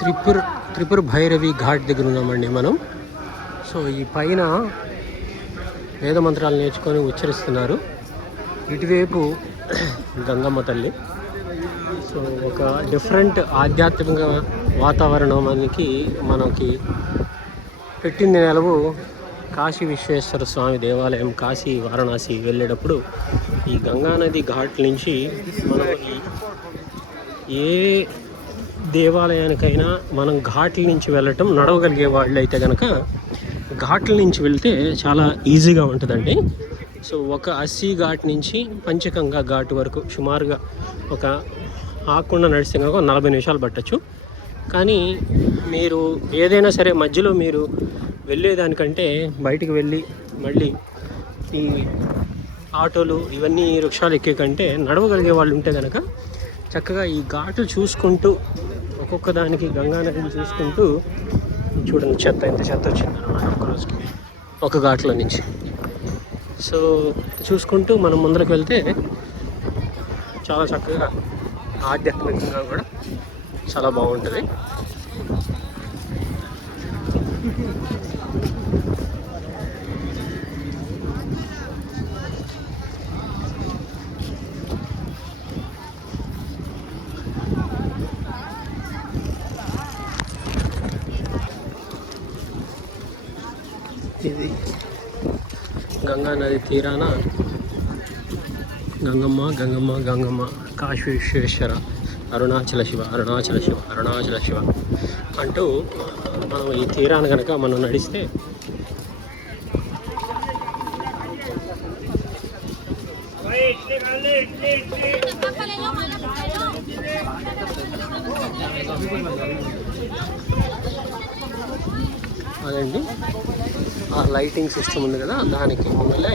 త్రిపుర త్రిపుర భైరవి ఘాట్ దగ్గర ఉన్నామండి మనం. సో ఈ పైన వేద మంత్రాలు నేర్చుకొని ఉచ్చరిస్తున్నారు. ఇటువైపు గంగమ్మ తల్లి. సో ఒక డిఫరెంట్ ఆధ్యాత్మిక వాతావరణం మనకి మనకి పెట్టింది నెలవు కాశీ విశ్వేశ్వర స్వామి దేవాలయం కాశీ వారణాసి వెళ్ళేటప్పుడు ఈ గంగానది ఘాట్ నుంచి మనం ఏ దేవాలయానికైనా మనం ఘాట్ల నుంచి వెళ్ళటం నడవగలిగే వాళ్ళు అయితే కనుక ఘాట్ల నుంచి వెళ్తే చాలా ఈజీగా ఉంటుందండి. సో ఒక అస్సీ ఘాట్ నుంచి పంచకంగా ఘాట్ వరకు సుమారుగా ఒక ఆకుండా నడిస్తే కనుక నలభై నిమిషాలు పట్టచ్చు. కానీ మీరు ఏదైనా సరే మధ్యలో మీరు వెళ్ళేదానికంటే బయటికి వెళ్ళి మళ్ళీ ఈ ఆటోలు ఇవన్నీ రిక్షాలు ఎక్కే కంటే నడవగలిగే వాళ్ళు ఉంటే కనుక చక్కగా ఈ ఘాట్లు చూసుకుంటూ ఒక్కొక్క దానికి గంగానదిని చూసుకుంటూ చూడండి చెత్త ఎంత చెత్త వచ్చిందన్నమాట ఒక రోజుకి ఒక ఘాట్లో నుంచి. సో చూసుకుంటూ మనం ముందరకు వెళ్తే చాలా చక్కగా ఆధ్యాత్మికంగా కూడా చాలా బాగుంటుంది. ఇది గంగా నది తీరాన గంగమ్మ గంగమ్మ గంగమ్మ కాశీ విశ్వేశ్వర అరుణాచల శివ అరుణాచల శివ అరుణాచల శివ అంటూ మనం ఈ తీరాన్ని కనుక మనం నడిస్తే అదండి ఆ లైటింగ్ సిస్టమ్ ఉంది కదా దానికి ముందులే